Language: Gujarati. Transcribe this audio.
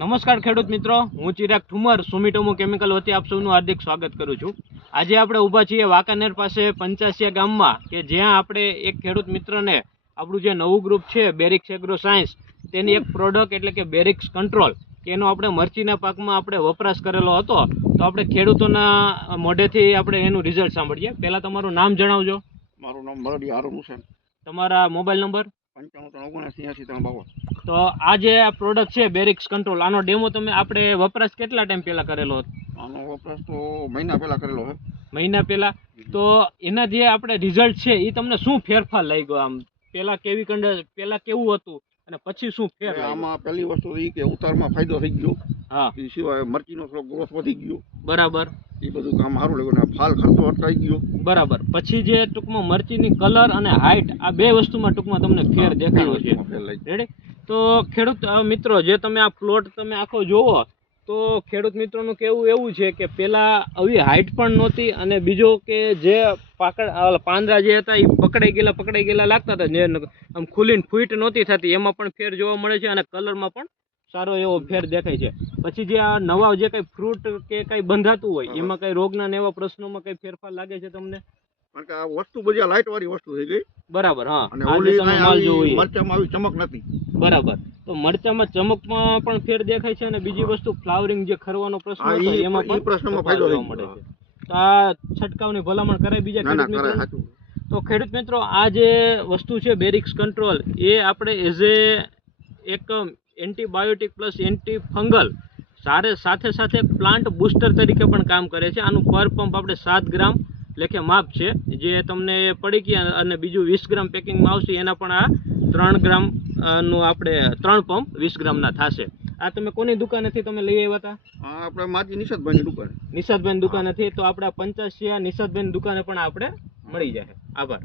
નમસ્કાર ખેડૂત મિત્રો. હું ચિરાગ ઠુમર સુમિટોમો કેમિકલ વતી આપ સૌનું હાર્દિક સ્વાગત કરું છું. આજે આપણે ઊભા છીએ વાંકાનેર પાસે પંચાસિયા ગામમાં કે જ્યાં આપણે એક ખેડૂત મિત્રને આપણું જે નવું ગ્રુપ છે બેરિક્સ એગ્રો સાયન્સ તેની એક પ્રોડક્ટ એટલે કે બેરિક્સ કંટ્રોલ એનો આપણે મરચીના પાકમાં આપણે વપરાશ કરેલો હતો. તો આપણે ખેડૂતોના મોઢેથી આપણે એનું રિઝલ્ટ સાંભળીએ. પહેલાં તમારું નામ જણાવજો. મારું નામ મરડી હારૂન હુસેન તમારા મોબાઈલ નંબર પંચાણું ત્રણ ઓગણસી ત્રણ બાવન. તો આ જે પ્રોડક્ટ છે બેરિક્સ કંટ્રોલ આનો ડેમો તમે આપણે વપરાશ કેટલા ટાઈમ પહેલાં કરેલો હતો? આનો વપરાશ તો મહિના પહેલા કરેલો છે મહિના પહેલા? તો એના જે આપણે રિઝલ્ટ છે એ તમને શું ફેરફાર લઈ ગયો આમ? પહેલા કેવી કંડ પહેલા કેવું હતું? અને પછી શું ફેર આમાં પહેલી વસ્તુ એ કે ઉતારમાં ફાયદો થઈ ગયો. હા. એ સિવાય મરચીનો થોડો ગ્રોથ વધી ગયો. બરાબર. એ બધું કામ સારું લાગ્યું અને ફાલ ખર્ચો અટકાઈ ગયો. બરાબર. પછી જે ટૂંકમાં મરચીની કલર અને હાઇટ આ બે વસ્તુમાં ટૂંકમાં તમને ફેર દેખાયો છે. રેડી તો ખેડૂત મિત્રો જે તમે આ પ્લોટ તમે આખો જોવો તો ખેડૂત મિત્રોનું કહેવું એવું છે કે પહેલાં આવી હાઇટ પણ નહોતી અને બીજો કે જે પાકડ પાંદડા જે હતા એ પકડાઈ ગયેલા પકડાઈ ગયેલા લાગતા હતા જે આમ ખુલીને ફૂટ નહોતી થતી એમાં પણ ફેર જોવા મળે છે અને કલરમાં પણ સારો એવો ફેર દેખાય છે. પછી જે આ નવા જે કંઈ ફ્રૂટ કે કંઈ બંધાતું હોય એમાં કંઈ રોગના ને એવા પ્રશ્નોમાં કંઈ ફેરફાર લાગે છે તમને? કારણ કે આ વસ્તુ બધી લાઇટ વાળી વસ્તુ થઈ ગઈ. બરાબર હા. અને ઓલી માલ જોવો મરચામાં આવી ચમક નથી. બરાબર. તો મરચામાં ચમકમાં પણ ફેર દેખાય છે અને બીજી વસ્તુ ફ્લાવરિંગ જે ખરવાનો પ્રશ્ન હતો એમાં પણ પ્રશ્નમાં ફાયદો જોવા મળે. છે. તો આ છટકાવની ભલામણ કરે બીજા ખેડૂત મિત્રો? તો ખેડૂત મિત્રો આ જે વસ્તુ છે બેરિક્સ કંટ્રોલ એ આપણે એઝ એ એક એન્ટીબાયોટિક પ્લસ એન્ટી ફંગલ સારે સાથે સાથે પ્લાન્ટ બૂસ્ટર તરીકે પણ કામ કરે છે. આનું પર પંપ આપણે સાત ગ્રામ લેખે માપ છે. જે તમને પડી ગયા અને બીજું વીસ ગ્રામ પેકિંગમાં આવશે એના પણ આ ત્રણ ગ્રામનું આપણે ત્રણ પંપ વીસ ગ્રામના થશે. આ તમે કોની દુકાનેથી તમે લઈ આવ્યા હતા? આપણે માજી નિષાદબેન દુકાન. નિષાદભાઈની દુકાનેથી તો આપણા પંચાસિયા નિષાદભાઈની દુકાને પણ આપણે મળી જાય. આભાર.